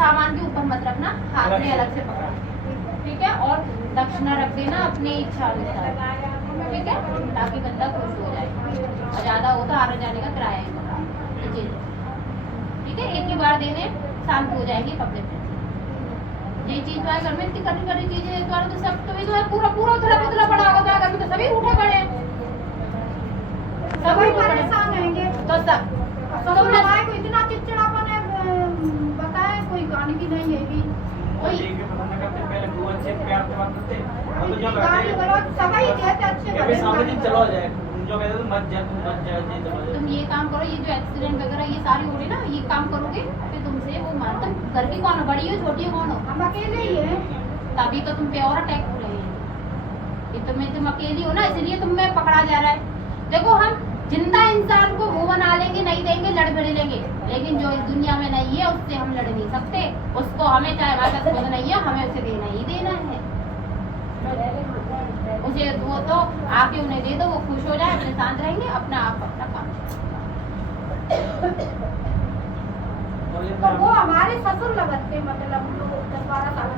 सामान के ऊपर मत रखना, हाथ में अलग से पकड़ा, ठीक है। और दक्षिणा रख देना अपनी इच्छा अनुसार, ठीक है, ताकि बंदा खुश हो जाए। और ज्यादा हो तो आने जाने का किराया ही पकड़ा, ठीक है। एक ही बार देने शांत हो जाएगी कपड़े पे। ये चीज तो घर में इतनी करनी करनी चीजें एक बार तो सब तो है पूरा पूरा उथला पुथला पड़ा होगा, घर में तो सभी उठे पड़े हैं, सभी परेशान रहेंगे। तो सब को इतना चिड़चिड़ापन है, बताए कोई गाने की नहीं है भी कोई पहले वो अच्छे प्यार से बात करते हैं, तो जो गाली गलौज सभी कहते अच्छे भले सामने दिन चला जाए, जो कहते हैं मत जा तुम ये काम करो, ये जो एक्सीडेंट वगैरह ये सारी हो रही ना, ये काम करोगे फिर तुमसे वो मान तुम घर की कौन हो, बड़ी हो छोटी हो, कौन हो, हम अकेले ही है, तभी तो तुम पे और अटैक हो रहे हैं, ये तुम अकेली हो ना, इसलिए तुम्हें पकड़ा जा रहा है। देखो हम जिंदा इंसान को मुंह बना लेंगे, नहीं देंगे, लड़ भिड़ लेंगे, लेकिन जो इस दुनिया में नहीं है उससे हम लड़ नहीं सकते, उसको हमें चाहे हमारे साथ कुछ नहीं है, हमें उसे देना ही देना है। उसे वो तो आके उन्हें दे दो, वो खुश हो जाए, अपने शांत रहेंगे, अपना आप अपना काम। तो वो हमारे ससुर लगते, मतलब 10-12 साल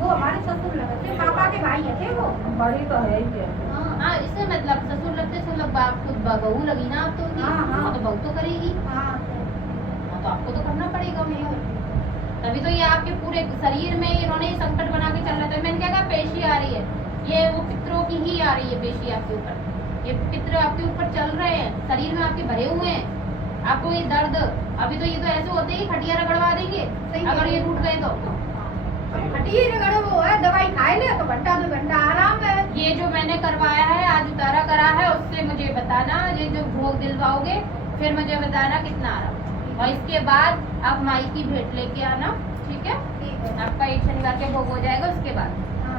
वो हमारे ससुर लगते, पापा के भाई है वो, बड़ी तो है ही। हाँ इससे मतलब ससुर लगते से मतलब खुद बहू लगी ना, आप तो तो बहू तो करेगी, तो आपको तो करना पड़ेगा उन्हें, तभी तो ये आपके पूरे शरीर में इन्होंने संकट बना के चल रहा था। मैंने क्या कहा, पेशी आ रही है, ये वो पितरों की ही आ रही है पेशी आपके ऊपर, ये पितर आपके ऊपर चल रहे हैं, शरीर में आपके भरे हुए हैं, आपको ये दर्द अभी तो ये तो ऐसे होते हैं खटिया रगड़वा देंगे अगर ये टूट गए तो, खटिया रगड़ो वो है, दवाई खाए ले तो घंटा 2 घंटा आराम है। ये जो मैंने करवाया है आज उतारा करा है, उससे मुझे बताना, ये जो भोग दिलवाओगे फिर मुझे बताना कितना आराम, और इसके बाद आप माई की भेंट लेके आना, ठीक है, आपका 1 शनिवार के भोग हो जाएगा उसके बाद,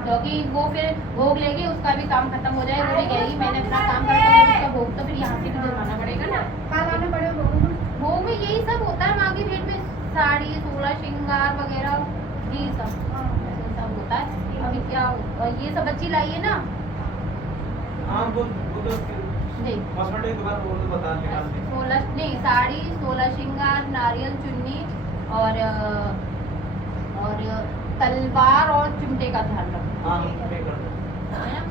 क्योंकि वो फिर भोग लेगी उसका भी काम खत्म हो जाएगा, वो भी कहेगी मैंने अपना काम करता हूँ, उसका भोग तो फिर यहाँ से भी दिलवाना पड़ेगा ना, खाना पड़ेगा। भोग में यही सब होता है, माँ की भेंट में साड़ी 16 श्रृंगार वगैरह ये सब होता है। अभी क्या ये सब बच्ची लाई है ना, नहीं साड़ी 16 श्रृंगार, नारियल चुन्नी और तलवार और चिमटे का ध्यान रखना, है ना,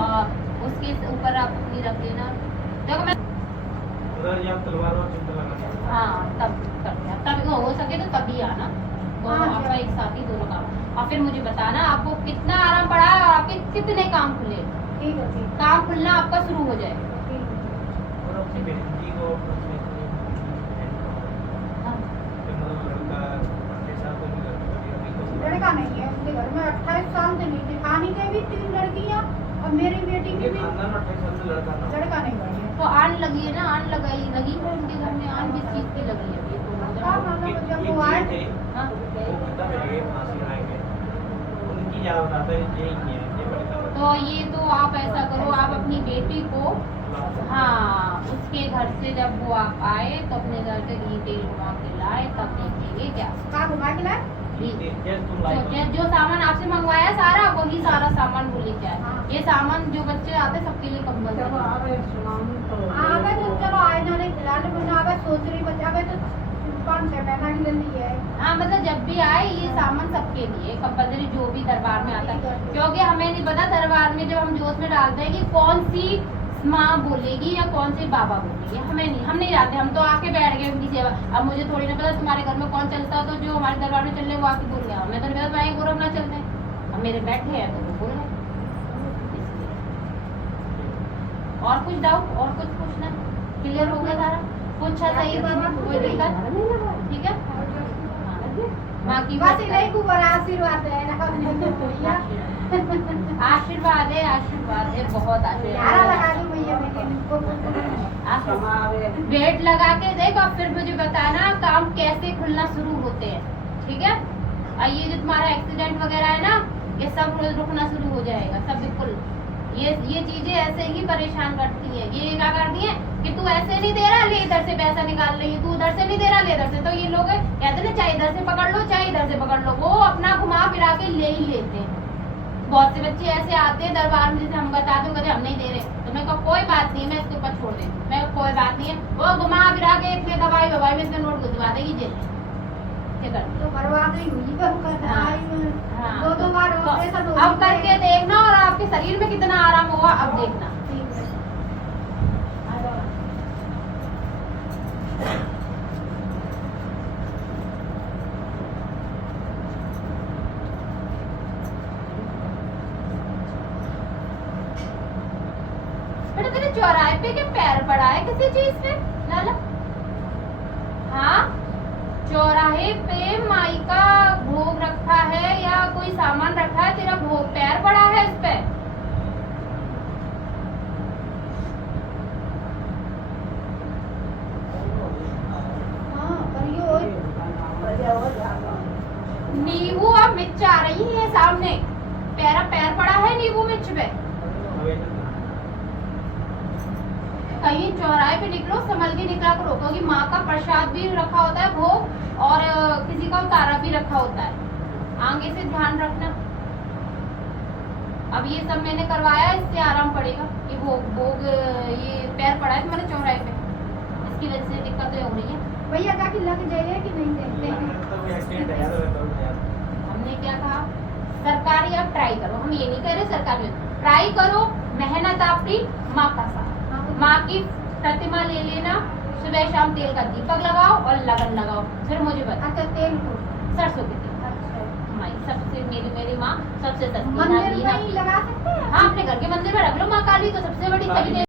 और उसके ऊपर आप अपनी रख लेना। देखो मैं तलवार और चिमटा लगाना, हाँ तब करते, तब हो सके तो तभी आना, दोनों आपका एक साथ ही दोनों काम, और फिर मुझे बताना आपको कितना आराम पड़ा है और आपके कितने काम खुले, काम खुलना आपका शुरू हो जाए। लड़का नहीं है उसके घर में, 28 साल से नहीं थी, खानी के भी 3 लड़कियां और मेरी बेटी की भी, लड़का नहीं बनी तो आन लगी है ना, आन लगी है उनके घर में, आन किस चीज की लगी है, जब वो आए तो ये तो आप ऐसा करो, आप अपनी बेटी को, हाँ उसके घर से जब वो आप आए तो अपने घर से डिटेल घुमा के लाए, तब देखेंगे क्या घुमा के लाए, जो सामान आपसे मंगवाया सारा वही सारा सामान वो लेके आए, ये सामान जो बच्चे आते सबके लिए कंबल तो चलो आए जाने सोच रही बच्चा तो 5-6 महीना के लिए है, हाँ मतलब जब भी आए ये सामान सबके लिए कंपलसरी, जो भी दरबार में आता है, क्योंकि हमें नहीं पता दरबार में जब हम जोश में डालते हैं कि कौन सी माँ बोलेगी या कौन से बाबा बोलेगी, हमें नहीं, हम नहीं जाते, हम तो आके बैठ गए उनकी सेवा। अब मुझे थोड़ी ना पता तुम्हारे घर में कौन चलता है, तो जो हमारे दरबार में चल रहे वो आके बोल गया, मैं तो नहीं पता तुम्हारे गौरव ना चलते हैं, अब मेरे बैठे हैं तो वो बोल रहे। और कुछ डाउट और कुछ पूछना, क्लियर हो गया सारा, पूछा सही कोई दिक्कत, ठीक है, बाकी आशीर्वाद है, आशीर्वाद है, आशीर्वाद है, बहुत आशीर्वाद, वेट लगा के देखो, फिर मुझे बताना काम कैसे खुलना शुरू होते हैं, ठीक है। और ये जो तुम्हारा एक्सीडेंट वगैरह है ना, ये सब रुकना शुरू हो जाएगा, सब बिल्कुल, ये चीजें ऐसे ही परेशान करती है, ये क्या करती है कि तू ऐसे नहीं दे रहा, ले इधर से पैसा निकाल रही है, तू उधर से नहीं दे रहा, ले इधर से, तो ये लोग कहते ना चाहे इधर से पकड़ लो चाहे इधर से पकड़ लो, वो अपना घुमा फिरा के ले ही लेते हैं। बहुत से बच्चे ऐसे आते हैं दरबार में, जैसे हम बता दूं कहते हम नहीं दे रहे, तो मैं कोई बात नहीं, मैं इसके ऊपर छोड़ दे, मैं कोई बात नहीं है, वो घुमा फिरा के इतने दवाई में इतने नोट गुजवा देगी जेल में, करती। तो बर्बादी हुई है हाँ। हाँ। 2 बार तो ऑपरेशन हो अब करके देखना और आपके शरीर में कितना आराम होगा अब देखना। ठीक है। बेटा तेरे चौराहे पे क्या पैर पड़ा है किसी चीज पे लाला? हाँ, चौराहे पे माई का भोग रखा है या कोई सामान रखा है, तेरा भोग पैर पड़ा है इस पे? हाँ करियो नींबू अब मिर्च आ रही है सामने, पैरा पैर पड़ा है नींबू मिर्च पे। कहीं चौराहे पे निकलो संभल के निकला करो, क्योंकि माँ का प्रसाद भी रखा होता है भोग और किसी का उतारा भी रखा होता है। आगे से ध्यान रखना। अब ये सब मैंने करवाया, इससे आराम पड़ेगा। ये भोग ये पैर पड़ा है तुम्हारे चौराहे पे, इसकी वजह से दिक्कतें हो रही है। भैया जाके लग जाइए कि नहीं देखते हैं। हमने क्या कहा, सरकारी आप ट्राई करो, हम ये नहीं कह रहे सरकारी ट्राई करो, मेहनत आपकी माँ का साथ। माँ की प्रतिमा ले लेना, सुबह शाम तेल का दीपक लगाओ और लगन लगाओ। फिर मुझे बता। अच्छा तेल को सरसों के तेल। अच्छा माई सबसे मेरी माँ सबसे सस्ती। मंदिर में ही लगा सकते हैं। हाँ, अपने घर के मंदिर में रख लो, माँ काली तो सबसे बड़ी सभी